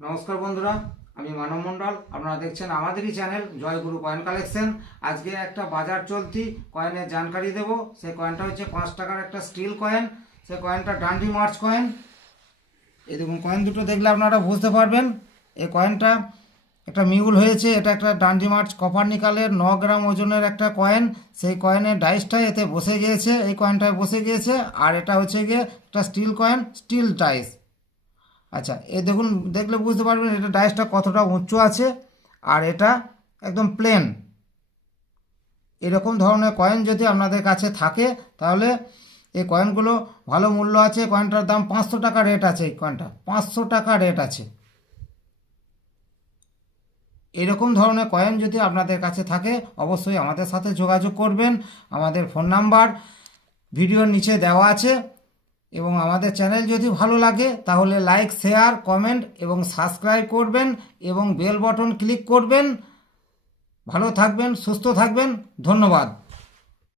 নমস্কার বন্ধুরা, আমি মানব মণ্ডল। আপনারা দেখছেন আমাদেরই চ্যানেল জয়গুরু কয়েন কালেকশন। আজকে একটা বাজার চলতি কয়েনের জানকারি দেব। সেই কয়েনটা হচ্ছে 5 টাকার একটা স্টিল কয়েন। সেই কয়েনটা ডান্ডি মার্চ কয়েন। এই দেখুন, কয়েন দুটো দেখলে আপনারা বুঝতে পারবেন এই কয়েনটা একটা মিউল হয়েছে। এটা একটা ডান্ডি মার্চ কপার নিকালের 9 গ্রাম ওজনের একটা কয়েন। সেই কয়েনের ডাইসটা এতে বসে গিয়েছে, এই কয়েনটায় বসে গিয়েছে। আর এটা হচ্ছে গিয়ে একটা স্টিল কয়েন, স্টিল ডাইস। আচ্ছা, এ দেখুন, দেখলে বুঝতে পারবেন এটা ডাইসটা কতটা উঁচু আছে। আর এটা একদম প্লেন। এরকম ধরনের কয়েন যদি আপনাদের কাছে থাকে তাহলে এই কয়েনগুলো ভালো মূল্য আছে। কয়েনটার দাম 500 টাকা রেট আছে। এই কয়েনটা 500 টাকা রেট আছে। এরকম ধরনের কয়েন যদি আপনাদের কাছে থাকে অবশ্যই আমাদের সাথে যোগাযোগ করবেন। আমাদের ফোন নাম্বার ভিডিওর নিচে দেওয়া আছে। এবং আমাদের চ্যানেল যদি ভালো লাগে তাহলে লাইক, শেয়ার, কমেন্ট এবং সাবস্ক্রাইব করবেন এবং বেল বাটন ক্লিক করবেন। ভালো থাকবেন, সুস্থ থাকবেন। ধন্যবাদ।